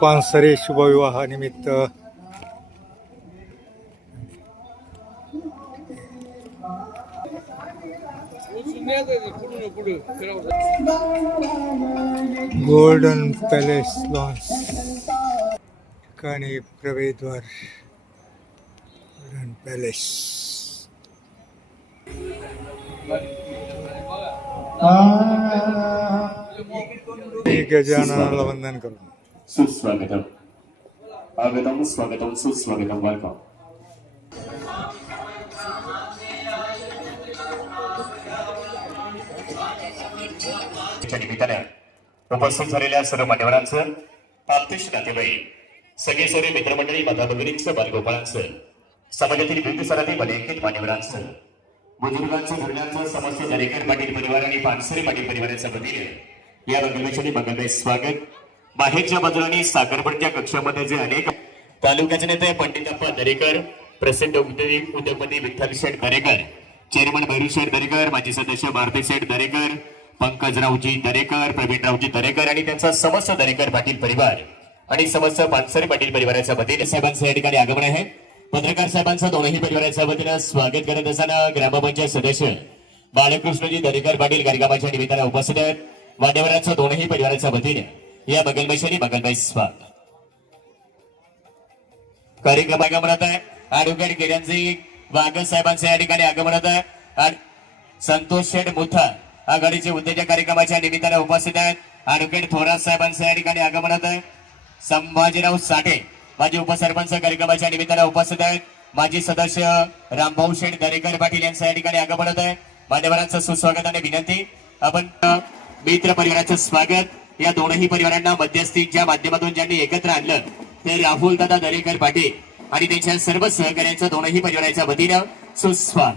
Pansare शुभविवाहानिमित्त golden palace lawns ठिकाणी प्रवेशद्वार golden palace गजाननाला वंदन करून सुस्वागतम आगतम स्वागतम सुस्वागतम वेलकम निमित्ताने उपस्थित झालेल्या सर्व मान्यवरांचं आप्तेश नातेवाईक सगळे सर्व मित्रमंडळी माता भगिनींचं बालगोपाळांचं समाजातील विविध स्तरातील बलंकित मान्यवरांचं बुजुर्गांचं धरणांचं समस्त दरेकर पाटील परिवार आणि पानसरे पाटील परिवाराच्या वतीने या मंगलमयी मंगलमय स्वागत. बाहेरच्या बाजूने साखरपडच्या कक्षामध्ये जे अनेक तालुक्याचे नेते पंडितप्पा दरेकर, प्रसिद्ध उद्योगपती विठ्ठल शेठ दरेकर, चेअरमन भैरू शेठ दरेकर, माजी सदस्य भारती शेठ दरेकर, पंकजरावजी दरेकर, प्रवीणरावजी दरेकर आणि त्यांचा समस्त दरेकर पाटील परिवार आणि समस्त पानसरे पाटील परिवाराच्या वतीने साहेबांचं या ठिकाणी आगमन आहे. पत्रकार साहेबांचं दोनही परिवाराच्या वतीने स्वागत करत असताना ग्रामपंचायत सदस्य बाळकृष्णजी दरेकर पाटील कार्यक्रमाच्या निमित्ताने उपस्थित आहेत. मान्यवरांच्या दोनही परिवाराच्या वतीने या मंगलमय स्वागत. कार्यक्रम आगमनात आहे ॲडव्होकेट किरणजी वाघ साहेबांचं या ठिकाणी आगमनात आहे. संतोष शेठ मुथा आघाडीचे उद्योजक कार्यक्रमाच्या निमित्ताने उपस्थित आहेत. ॲडव्होकेट थोरात साहेबांचं या ठिकाणी आगमनात आहे. संभाजीराव साठे माजी उपसरपंच कार्यक्रमाच्या निमित्ताने उपस्थित आहेत. माजी सदस्य रामभाऊ शेठ दरेकर पाटील यांचं या ठिकाणी आगमनात आहे. मान्यवरांचं सुस्वागत आणि विनंती. आपण मित्र परिवाराचं स्वागत. या दोनही परिवारांना मध्यस्थीच्या माध्यमातून ज्यांनी एकत्र आणलं ते राहुल दादा दरेकर पाटील आणि त्यांच्या सर्व सहकार्यांचं दोनही परिवाराच्या वतीनं सुस्वागत.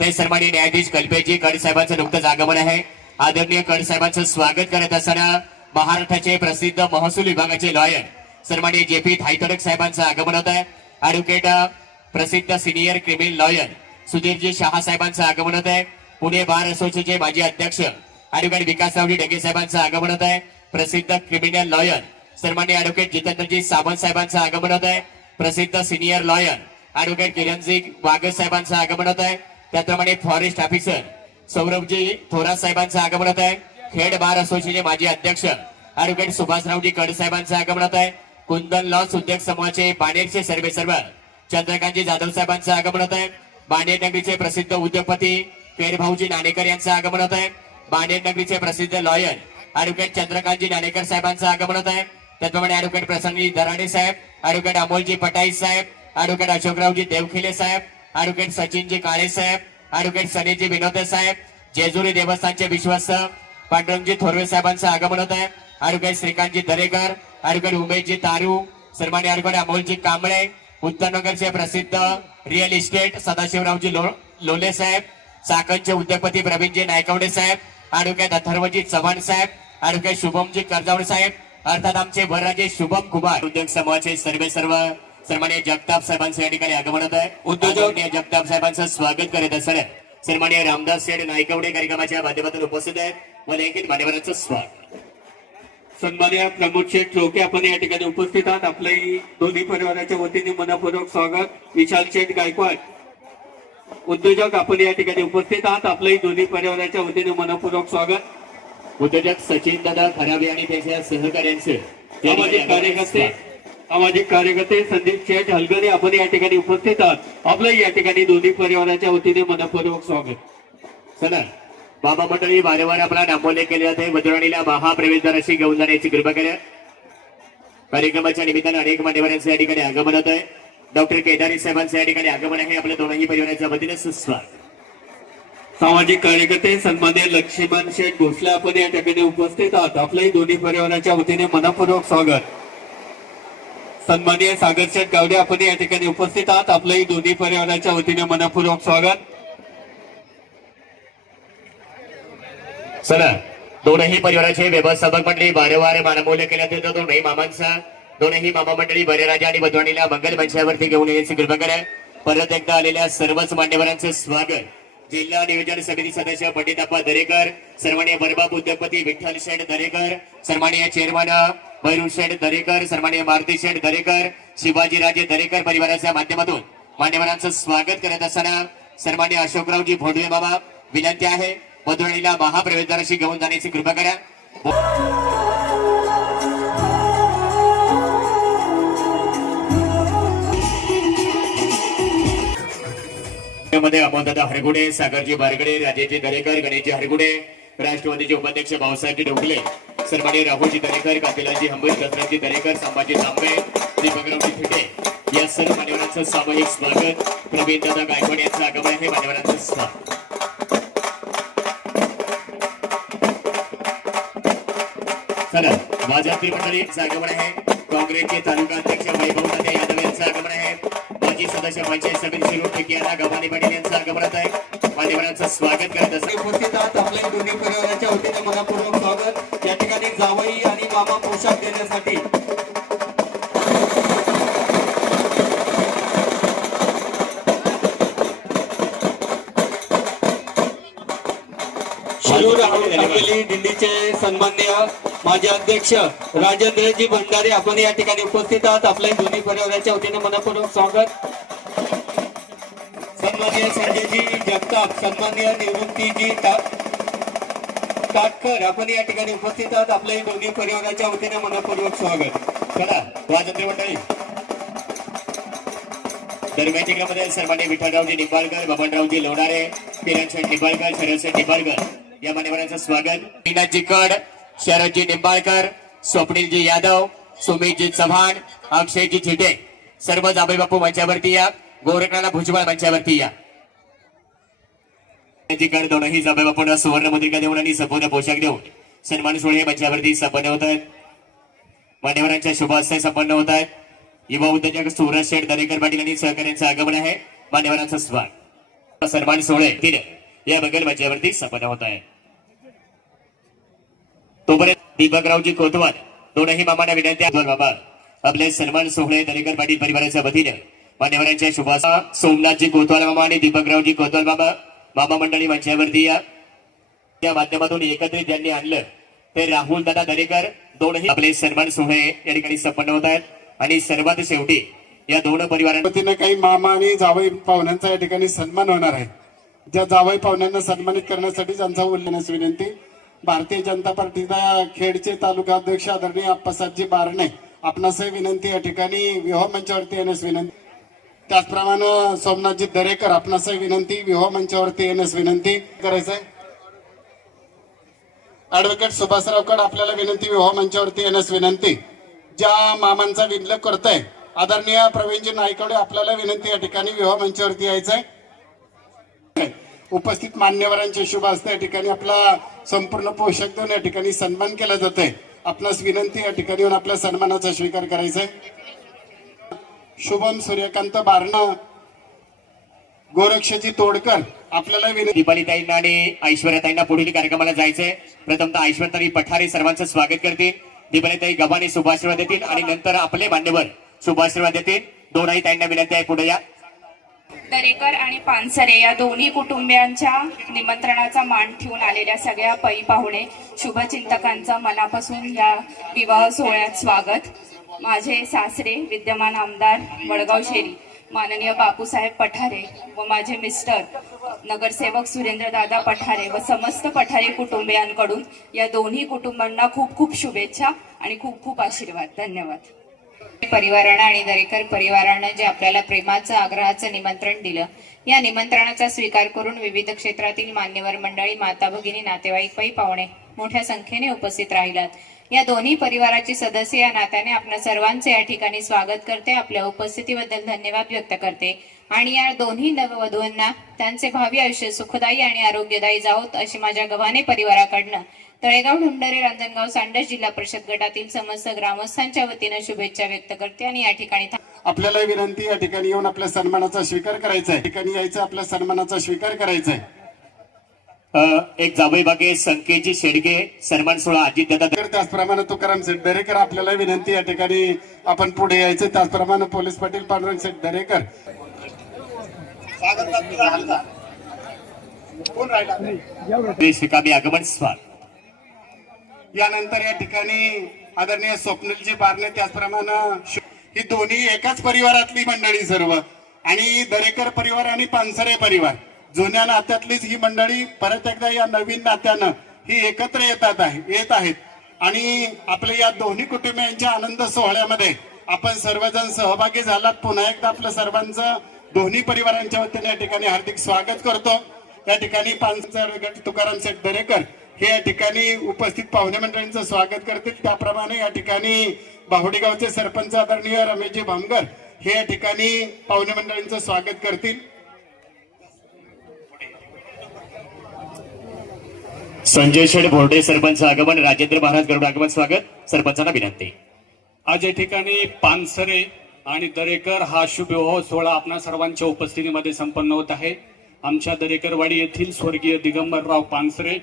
ते सन्माननीय न्यायाधीश कल्पेशजी कड साहेबांचं नुकतंच आगमन आहे. आदरणीय कड साहेबांचं स्वागत करत असताना महाराष्ट्राचे प्रसिद्ध महसूल विभागाचे लॉयर सन्माननीय जेपी थायतडक साहेबांचं आगमन होत आहे. ॲडव्होकेट प्रसिद्ध सिनियर क्रिमिनल लॉयर सुधीरजी शहा साहेबांचं आगमन होत आहे. पुणे बार असोसिएशनचे माजी अध्यक्ष ॲडव्होकेट विकासरावजी ढगे साहेबांचं आगमन होत आहे. प्रसिद्ध क्रिमिनल लॉयर सन्माननीय ॲडव्होकेट जितेंद्रजी सावंत साहेबांचं आगमन होत आहे. प्रसिद्ध सिनियर लॉयर ॲडव्होकेट किरणजी वाघ साहेबांचं आगमन होत आहे. त्याप्रमाणे फॉरेस्ट ऑफिसर सौरभजी थोरात साहेबांचं आगमन होत आहे. खेड बार असोसिएशनचे माजी अध्यक्ष ॲडव्होकेट सुभाषरावजी कड साहेबांचं आगमन होत आहे. कुंदन लॉन्स उद्योग समूहाचे बाणेरचे सर्वेसर्वा चंद्रकांतजी जाधव साहेबांचं आगमन होत आहे. बाणेर नगरीचे प्रसिद्ध उद्योगपती पेरभाऊजी नाणेकर यांचं आगमन होत आहे. बाणेर नगरीचे प्रसिद्ध लॉयर ॲडव्होकेट चंद्रकांतजी नाणेकर साहेबांचं आगमन होत आहे. त्याचप्रमाणे ॲडव्होकेट प्रसन्नजी दराडे साहेब, ॲडव्होकेट अमोलजी पटाई साहेब, ॲडव्होकेट अशोकरावजी देवखिले साहेब, ॲडव्होकेट सचिनजी काळे साहेब, ॲडव्होकेट सनीजी विनोदे साहेब, जेजुरी देवस्थानचे विश्वस्त पांडुरंगजी थोरवे साहेबांचं आगमन होत आहे. ॲडव्होकेट श्रीकांतजी दरेकर, ॲडव्होकेट उमेशजी तारू, सन्माननीय ॲडव्होकेट अमोलजी कांबळे, उत्तरनगरचे प्रसिद्ध रिअल इस्टेट सदाशिवरावजी लोले साहेब, चाकणचे उद्योगपती प्रवीणजी नायकवडे साहेब, ॲडव्होकेट अथर्वजी चव्हाण साहेब, ॲडव्होकेट शुभमजी कर्जावड साहेब, अर्थात आमचे वरराजे शुभम कुमार उद्योग समूहाचे सर्व सन्माननीय जगताप साहेबांचं या ठिकाणी आगमन होत आहे. उद्योजक जगताप साहेबांचं स्वागत करत असताना सन्माननीय रामदास शेठ नायकवडे कार्यक्रमाच्या माध्यमातून उपस्थित आहेत. मला एक मान्यवरांचं स्वागत. सन्माननीय प्रमोद शेठ चौके आपण या ठिकाणी उपस्थित आहात. आपल्याही दोन्ही परिवाराच्या वतीने मनपूर्वक स्वागत. विशाल शेठ गायकवाड उद्योजक आपण या ठिकाणी उपस्थित आहात. आपल्याही दोन्ही परिवाराच्या वतीने मनपूर्वक स्वागत. उद्योजक सचिन दादा खराबे आणि त्यांच्या सहकार्यांचं सामाजिक कार्यकर्ते संदीप शेठ हलगणे आपण या ठिकाणी उपस्थित आहात. आपल्याही या ठिकाणी दोन्ही परिवाराच्या वतीने मनपूर्वक स्वागत. चला बाबा मंडळी वारंवार आपला नामोल्लेख केले जाते. मधुराणीला महाप्रवेशद्वाराशी घेऊन जाण्याची कृपा करा. कार्यक्रमाच्या निमित्तानं अनेक मान्यवरांचं या ठिकाणी आगमन होत आहे. डॉक्टर केदारी साहेबांचं या ठिकाणी आगमन आहे. आपल्या दोनही परिवाराच्या वतीने सुस्वागत. सामाजिक कार्यकर्ते सन्माननीय लक्ष्मण शेठ भोसले आपण या ठिकाणी उपस्थित आहात. आपल्याही दोन्ही परिवाराच्या वतीने मनपूर्वक स्वागत. सन्माननीय सागर शेठ गावडे आपण या ठिकाणी उपस्थित आहात. आपल्याही दोन्ही परिवाराच्या वतीने मनपूर्वक स्वागत. चला दोनही परिवाराचे व्यवस्थापक मंडळी वारंवार मानमूल्य केल्यात येतो. दोनही मामा मंडळी बळीराजा आणि मधुराणीला मंगल मंचावरती घेऊन यायची कृपा करा. परत एकदा आलेल्या सर्वच मान्यवरांचे स्वागत. जिल्हा नियोजन समिती सदस्य पंडितप्पा दरेकर, सन्माननीय बरबाब उद्योगपती विठ्ठल शेठ दरेकर, सन्माननीय चेअरमन भैरू शेठ दरेकर, सन्माननीय मारुती शेठ दरेकर, शिवाजीराजे दरेकर परिवाराच्या माध्यमातून मान्यवरांचं स्वागत करत असताना सन्माननीय अशोकरावजी भोडवे बाबा विनंती आहे मधुराणीला महाप्रवेशद्वाराशी घेऊन जाण्याची कृपा करा. मध्ये अमोलदादा हरगुडे, सागरजी बारगडे, राजेजी दरेकर, गणेशजी हरगुडे, राष्ट्रवादीचे उपाध्यक्ष भाऊसाहेबजी ढोकले, सन्माननीय राहुलजी दरेकर, कांतीलालजी हंबीर, दसराजी दरेकर, संभाजी तांबे, दीपकरावजी थिटे या सर्व मान्यवरांचं सामूहिक स्वागत. प्रवीणदादा गायकवाड यांचं आगमन आहे. मान्यवरांचं स्वागत. चला भाजपी मंडळीचं आगमन आहे. काँग्रेसचे तालुका अध्यक्ष वैभवदादा यादव यांचं आगमन आहे. माजी सदस्य पंचायत समिती शिरूर टेकियाला गव्हाणे पाटील यांचं आगमन आहे. मान्यवरांचं स्वागत करत असतात. उपस्थित आहात आपल्या दोन्ही परिवाराच्या वतीने मनपूर्वक स्वागत. या ठिकाणी जावई आणि मामा पोशाख देण्यासाठी शिरूर हवेली दिल्लीचे सन्माननीय माजी अध्यक्ष राजेंद्रजी भंडारे आपण या ठिकाणी उपस्थित आहात. आपल्या दोन्ही परिवाराच्या वतीने मनपूर्वक स्वागत. सन्माननीय संजयजी जगताप, सन्माननीय निवृत्तीजी काटकर आपण या ठिकाणी उपस्थित आहात. आपल्या दोन्ही परिवाराच्या वतीने मनपूर्वक स्वागत. चला राजेंद्र मंडळी दरम्यानच्या क्रमामध्ये सन्माननीय विठ्ठलरावजी निंबाळकर, बबनरावजी लोणारे, किरणशेठ निंबाळकर, शरदशेठ निंबाळकर या मान्यवरांचं स्वागत. मीनाजी कड, शरदजी निंबाळकर, स्वप्नीलजी यादव, सुमितजी चव्हाण, अक्षयजी छिटे सर्व जाबई बापू मंचावरती या. गोरखनाला भुजबळ मंचावरती या. कड दोनही जाबई बापूंना सुवर्ण मुद्रिका देऊन आणि संपूर्ण पोशाख देऊन सन्मान सोहळे मंचावरती संपन्न होत आहेत. मान्यवरांच्या शुभ हस्ते संपन्न होत आहेत. युवा उद्योजक सूरज शेठ दरेकर पाटील आणि सहकार्यांचं आगमन आहे. मान्यवरांचं स्वागत. सन्मान सोहळे या बगल मंचावरती संपन्न होत आहे. तोपर्यंत दीपकरावजी कोतवाल दोनही मामांना विनंती आहे बाबा आपले सन्मान सोहळे दरेकर पाटील परिवाराच्या वतीने मान्यवरांच्या शुभासा सोमनाथजी कोतवाल मामा आणि दीपकरावजी कोतवाल बाबा मामा मंडळी मंचावरती या. त्या माध्यमातून एकत्रित ज्यांनी आणलं ते राहुल दादा दरेकर दोनही आपले सन्मान सोहळे या ठिकाणी संपन्न होत आहेत. आणि सर्वात शेवटी या दोन परिवारांना काही मामा आणि जावई पाहुण्यांचा या ठिकाणी सन्मान होणार आहे. ज्या जावई पाहुण्यांना सन्मानित करण्यासाठी त्यांचा उल्लेख विनंती. भारतीय जनता पार्टीचा खेडचे तालुका अध्यक्ष आदरणीय आप्पासाहेबजी बारणे आपणासही विनंती या ठिकाणी विवाह मंचावरती येण्यास विनंती. त्याचप्रमाणे सोमनाथजी दरेकर आपणासही विनंती विवाह मंचावरती येण्यास विनंती करायचंय. ऍडव्होकेट सुभाषराव कड आपल्याला विनंती विवाह मंचावरती येण्यास विनंती. ज्या मामांचा विनलक करताय आदरणीय प्रवीणजी नायकवडे आपल्याला विनंती या ठिकाणी विवाह मंचावरती यायचंय. उपस्थित मान्यवरांच्या शुभ हस्ते या ठिकाणी आपला संपूर्ण पोशाख देऊन या ठिकाणी सन्मान केला जातोय. आपणास विनंती या ठिकाणी येऊन आपल्या सन्मानाचा स्वीकार करायचा आहे. शुभम सूर्यकांत बारणा, गोरक्षजी तोडकर आपल्याला विनंती. दीपालीताईंना आणि ऐश्वर्याताईंना पुढील कार्यक्रमाला जायचंय. प्रथमतः ऐश्वर्याताई पठारे सर्वांचं स्वागत करतील. दीपालीताई गव्हाणे शुभाशीर्वाद देतील आणि नंतर आपले मान्यवर शुभाशीर्वाद देतील. दोनही ताईंना विनंती आहे पुढे या. दरेकर आणि पानसरे या दोन्ही कुटुंबियांच्या निमंत्रणाचा मान ठेवून आलेल्या सगळ्या पै पाहुणे शुभचिंतकांचं मनापासून या विवाह सोहळ्यात स्वागत. माझे सासरे विद्यमान आमदार वडगाव शेरी माननीय बापूसाहेब पठारे व माझे मिस्टर नगरसेवक सुरेंद्रदादा पठारे व समस्त पठारे कुटुंबियांकडून या दोन्ही कुटुंबांना खूप खूप शुभेच्छा आणि खूप खूप आशीर्वाद. धन्यवाद. परिवारानं आणि दरेकर परिवारानं जे आपल्याला प्रेमाचं आग्रहाचं निमंत्रण दिलं या निमंत्रणाचा स्वीकार करून विविध क्षेत्रातील मान्यवर मंडळी, माता भगिनी, नातेवाईक, पै पाहुणे मोठ्या संख्येने उपस्थित राहिलात. या दोन्ही परिवाराचे सदस्य या नात्याने आपल्या सर्वांचे या ठिकाणी स्वागत करते. आपल्या उपस्थितीबद्दल धन्यवाद व्यक्त करते आणि या दोन्ही नववधूंना त्यांचे भावी आयुष्य सुखदायी आणि आरोग्यदायी जावोत अशी माझ्या गव्हाणे परिवाराकडनं तळेगाव, ढुंडरे, रांजणगाव, सांडस जिल्हा परिषद गटातील समस्त ग्रामस्थांच्या वतीने शुभेच्छा व्यक्त करते. आणि या ठिकाणी आपल्याला विनंती या ठिकाणी येऊन आपल्या सन्मानाचा स्वीकार करायचा आहे. ठिकाणी यायचं, आपल्या सन्मानाचा स्वीकार करायचा आहे. एक जावई बागे संकेतजी शेडगे सन्मान सोहळा अजित दादा. त्याचप्रमाणे तुकाराम शेठ दरेकर आपल्याला विनंती या ठिकाणी आपण पुढे यायचं. त्याचप्रमाणे पोलीस पाटील पांडुरंग शेठ दरेकर श्रीकामी आगमन स्वागत. यानंतर या ठिकाणी आदरणीय स्वप्नीलजी बारणे, त्याचप्रमाणे ही दोन्ही एकाच परिवारातली मंडळी सर्व, आणि दरेकर परिवार आणि पानसरे परिवार जुन्या नात्यातलीच ही मंडळी परत एकदा या नवीन नात्यानं ही एकत्र येत आहेत आणि आपल्या या दोन्ही कुटुंबियांच्या आनंद सोहळ्यामध्ये आपण सर्वजण सहभागी झालात. पुन्हा एकदा आपलं सर्वांचं दोन्ही परिवारांच्या वतीने या ठिकाणी हार्दिक स्वागत करतो. या ठिकाणी पानसर गट तुकाराम शेठ दरेकर हे या ठिकाणी उपस्थित पाहुणे मंडळींचं स्वागत करतील. त्याप्रमाणे या ठिकाणी बाहुडी गावचे सरपंच आदरणीय रमेशजी भामगर हे या ठिकाणी पाहुणे मंडळींचं स्वागत करतील. संजय शेठ बोर्डे सरपंच आगमन, राजेंद्र महाराज गरुड आगमन स्वागत. सरपंचांना विनंती. आज या ठिकाणी पानसरे आणि दरेकर हा शुभ विवाह सोहळा आपणा सर्वांच्या उपस्थितीमध्ये संपन्न होत आहे. आमच्या दरेकरवाडी येथील स्वर्गीय दिगंबरराव पानसरे,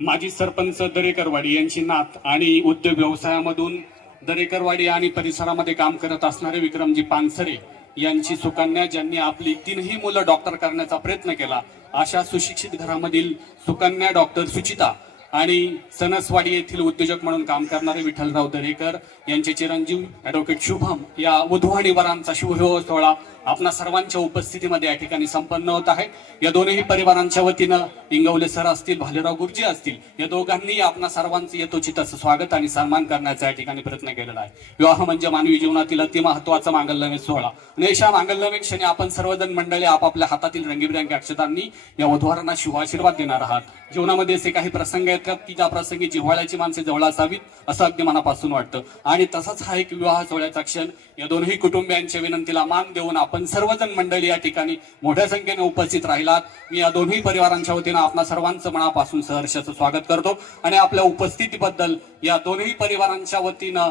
माजी सरपंच दरेकरवाडी यांची नात आणि उद्योग व्यवसायामधून दरेकरवाडी आणि परिसरामध्ये काम करत असणारे विक्रमजी पानसरे यांची सुकन्या, ज्यांनी आपली 3ही मुलं डॉक्टर करण्याचा प्रयत्न केला, अशा सुशिक्षित घरामधील सुकन्या डॉक्टर सुचिता आणि सणसवाडी येथील उद्योजक म्हणून काम करणारे विठ्ठलराव दरेकर यांचे चिरंजीव ॲडव्होकेट शुभम या वधू आणि वरांचा शुभविवाह सोहळा आपणा सर्वांच्या उपस्थितीमध्ये या ठिकाणी संपन्न होत आहे. या दोन्ही परिवारांच्या वतीनं इंगवले सर असतील, भालेराव गुरुजी असतील, या दोघांनी आपणा सर्वांचं यथोचित असं स्वागत आणि सन्मान करण्याचा या ठिकाणी प्रयत्न केलेला आहे. विवाह म्हणजे मानवी जीवनातील अति महत्वाचा मांगल्यमय सोहळा आणि अशा मांगल्यमय क्षणी आपण सर्वजण मंडळी आपापल्या हातातील रंगीबिरंगी अक्षतांनी या वधूवरांना शुभाशीर्वाद देणार आहात. जीवनामध्ये असे काही प्रसंग येतात की ज्या प्रसंगी जिव्हाळ्याची माणसे जवळ असावीत असं अगदी मनापासून वाटतं आणि तसाच हा एक विवाह सोहळ्याचा क्षण. या दोन्ही कुटुंबियांच्या विनंतीला मान देऊन आपण सर्वजण मंडळी या ठिकाणी मोठ्या संख्येने उपस्थित राहिलात. मी या दोन्ही परिवारांच्या वतीनं आपणा सर्वांचं मनापासून सहर्षाचं स्वागत करतो आणि आपल्या उपस्थितीबद्दल या दोन्ही परिवारांच्या वतीनं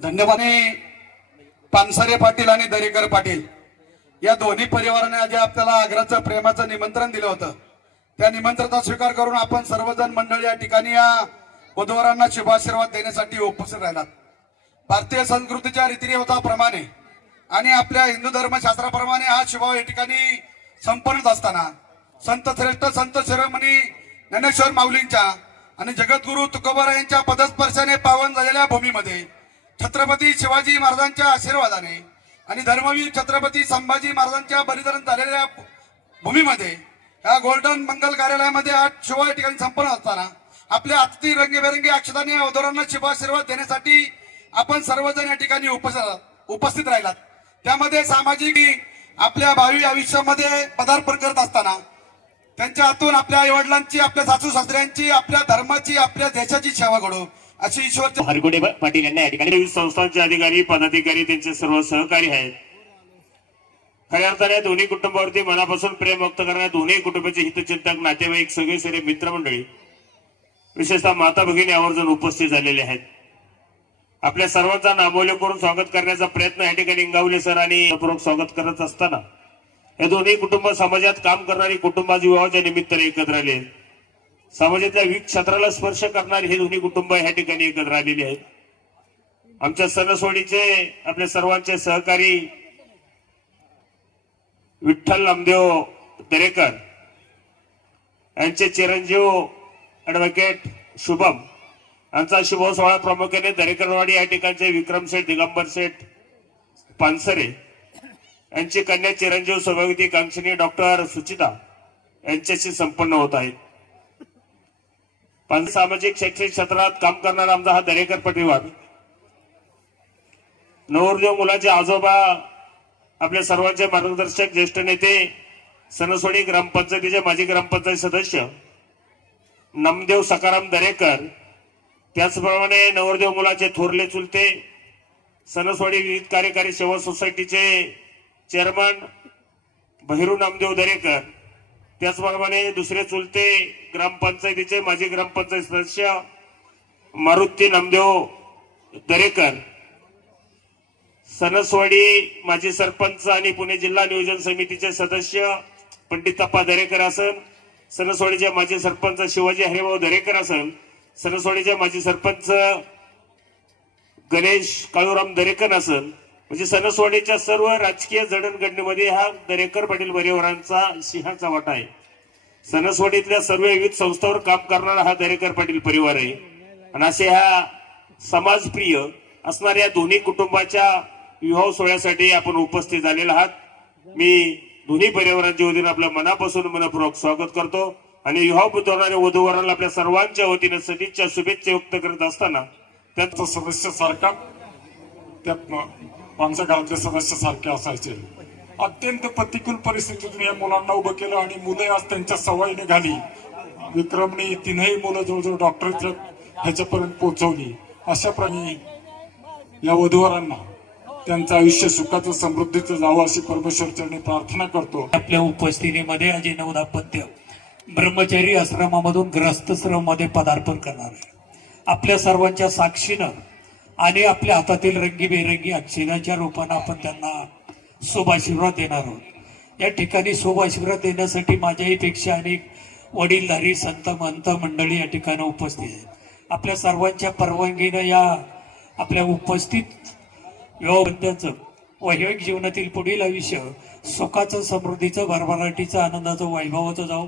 धन्यवाद. पानसरे पाटील आणि दरेकर पाटील या दोन्ही परिवाराने जे आपल्याला आग्र्याचं प्रेमाचं निमंत्रण दिलं होतं, त्या निमंत्रणाचा स्वीकार करून आपण सर्वजण मंडळी या ठिकाणी या वधूवरांना शुभाशीर्वाद देण्यासाठी उपस्थित राहिलात. भारतीय संस्कृतीच्या रीतिरिवाजाप्रमाणे आणि आपल्या हिंदू धर्मशास्त्राप्रमाणे हा शुभविवाह या ठिकाणी संपन्न असताना संत श्रेष्ठ संत शिरोमणी ज्ञानेश्वर माऊलींच्या आणि जगद्गुरु तुकोबारा यांच्या पदस्पर्शाने पावन झालेल्या भूमीमध्ये छत्रपती शिवाजी महाराजांच्या आशीर्वादाने आणि धर्मवीर छत्रपती संभाजी महाराजांच्या बलिदान झालेल्या भूमीमध्ये या गोल्डन मंगल कार्यालयामध्ये हा शुभ या ठिकाणी संपन्न असताना आपल्या अतिथी रंगीबेरंगी अक्षतांनी वधूवरांना शुभाशीर्वाद देण्यासाठी आपण सर्वजण या ठिकाणी उपस्थित राहिलात. त्यामध्ये सामाजिक आपल्या भावी आयुष्यामध्ये पदार्पण करत असताना त्यांच्या हातून आपल्या आई वडिलांची, आपल्या सासू सासऱ्यांची, आपल्या धर्माची, आपल्या देशाची सेवा घडो अशी ईश्वर हरगुडे पाटील यांना या ठिकाणी विविध संस्थांचे अधिकारी, पदाधिकारी, त्यांचे सर्व सहकारी आहेत. खऱ्या अर्थाने दोन्ही कुटुंबावरती मनापासून प्रेम व्यक्त करणाऱ्या दोन्ही कुटुंबाचे हितचिंतक, नातेवाईक, सगळे सगळे मित्रमंडळी, विशेषतः माता भगिनी आवर्जून उपस्थित झालेले आहेत. आपल्या सर्वांचा नामोल्य करून स्वागत करण्याचा प्रयत्न या ठिकाणी इंगावले सर आणि पूर्वक स्वागत करत असताना हे दोन्ही कुटुंब समाजात काम करणारी कुटुंबाच्या विवाहाच्या निमित्ताने एकत्र आले. समाजातल्या विविध क्षेत्राला स्पर्श करणारी हे दोन्ही कुटुंब या ठिकाणी एकत्र आलेली आहेत. आमच्या सणसवाडीचे आपल्या सर्वांचे सहकारी विठ्ठल नामदेव दरेकर यांचे चिरंजीव ॲडव्होकेट शुभम यांचा शुभ सोहळा प्रामुख्याने दरेकरवाडी या ठिकाणचे विक्रम शेठ दिगंबर शेठ पानसरे यांची कन्या चिरंजीव सौभाग्यवती कांक्षणी डॉक्टर सुचिता यांच्याशी संपन्न होत आहेत. सामाजिक शैक्षणिक क्षेत्रात काम करणारा आमचा हा दरेकर परिवार, नवरदेव मुलाचे आजोबा, आपल्या सर्वांचे मार्गदर्शक, ज्येष्ठ नेते, सणसवाडी ग्रामपंचायतीचे माजी ग्रामपंचायत सदस्य नामदेव सकाराम दरेकर, त्याचप्रमाणे नवरदेव मुलाचे थोरले चुलते, सणसवाडी विविध कार्यकारी सेवा सोसायटीचे चेअरमन बहिरू नामदेव दरेकर, त्याचप्रमाणे दुसरे चुलते ग्रामपंचायतीचे माजी ग्रामपंचायत सदस्य मारुती नामदेव दरेकर, सणसवाडी माजी सरपंच आणि पुणे जिल्हा नियोजन समितीचे सदस्य पंडितप्पा दरेकर असन, सणसवाडीचे माजी सरपंच शिवाजी हरिभाऊ दरेकर असन, सणसवाडीचे माजी सरपंच गणेश काळूराम दरेकर असन, म्हणजे सणसवाडीच्या सर्व राजकीय जडणघडणीमध्ये हा दरेकर पाटील परिवारांचा सिंहाचा वाटा आहे. सणसवाडीतल्या सर्व विविध संस्थांवर काम करणारा हा दरेकर पाटील परिवार आहे आणि असे ह्या समाजप्रिय असणाऱ्या दोन्ही कुटुंबाच्या विवाह सोहळ्यासाठी आपण उपस्थित झालेला आहात. मी दोन्ही परिवारांच्या वतीने आपल्या मनापासून मनपूर्वक स्वागत करतो आणि विवाह बुद्धवणाऱ्या वधूवरांना आपल्या सर्वांच्या वतीने सदिच्छा शुभेच्छा व्यक्त करत असताना त्याचा सदस्य सारखा त्या आमच्या घरातले सदस्य सारखे असायचे. अत्यंत प्रतिकूल परिस्थितीतून या मुलांना उभं केलं आणि मुलं आज त्यांच्या सवयी निघाली. विक्रमने तीनही मुलं जवळजवळ डॉक्टरच्या ह्याच्यापर्यंत पोहोचवली. अशा प्रकारे या वधूवरांना त्यांचं आयुष्य सुखाचं समृद्धीचं जावं अशी परमेश्वरचरणी प्रार्थना करतो. आपल्या उपस्थितीमध्ये अजय नऊ दाम्पत्य ब्रह्मचारी आश्रमामधून ग्रहस्थाश्रमामध्ये पदार्पण करणार आहे. आपल्या सर्वांच्या साक्षीनं आणि आपल्या हातातील रंगीबेरंगी अक्षराच्या रूपानं आपण त्यांना शुभ आशीर्वाद देणार आहोत. या ठिकाणी शुभ आशीर्वाद देण्यासाठी माझ्याहीपेक्षा अनेक वडीलधारी संत महंत मंडळी या ठिकाणी उपस्थित आहेत. आपल्या सर्वांच्या परवानगीनं या आपल्या उपस्थित विवाहाबंधाचं वैवाहिक जीवनातील पुढील आयुष्य सुखाचं, समृद्धीचं, भरभराटीचं, आनंदाचं, वैभवाचं जाऊ.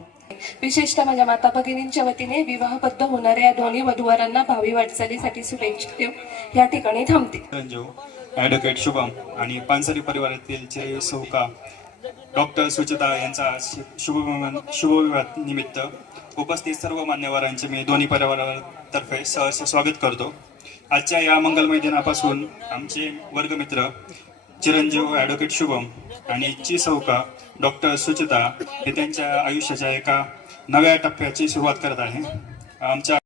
विशेषतः माझ्या माता भगिनींच्या वतीने विवाहबद्ध होणाऱ्या या दोन्ही वधूवरांना भावी वाटचालीसाठी शुभेच्छा देऊ या ठिकाणी थांबते. ॲडव्होकेट शुभम आणि पानसरे परिवारातील सौका डॉक्टर सुचिता यांचा शुभविवाह निमित्त उपस्थित सर्व मान्यवरांचे मी दोन्ही परिवारातर्फे सहर्ष स्वागत करतो. आजच्या या मंगलमय दिनापासून आमचे वर्गमित्र चिरंजीव ॲडव्होकेट शुभम आणि ची सौका डॉक्टर सुचिता हे त्यांच्या आयुष्याच्या एका नव्या टप्प्याची सुरुवात करत आहे. आमच्या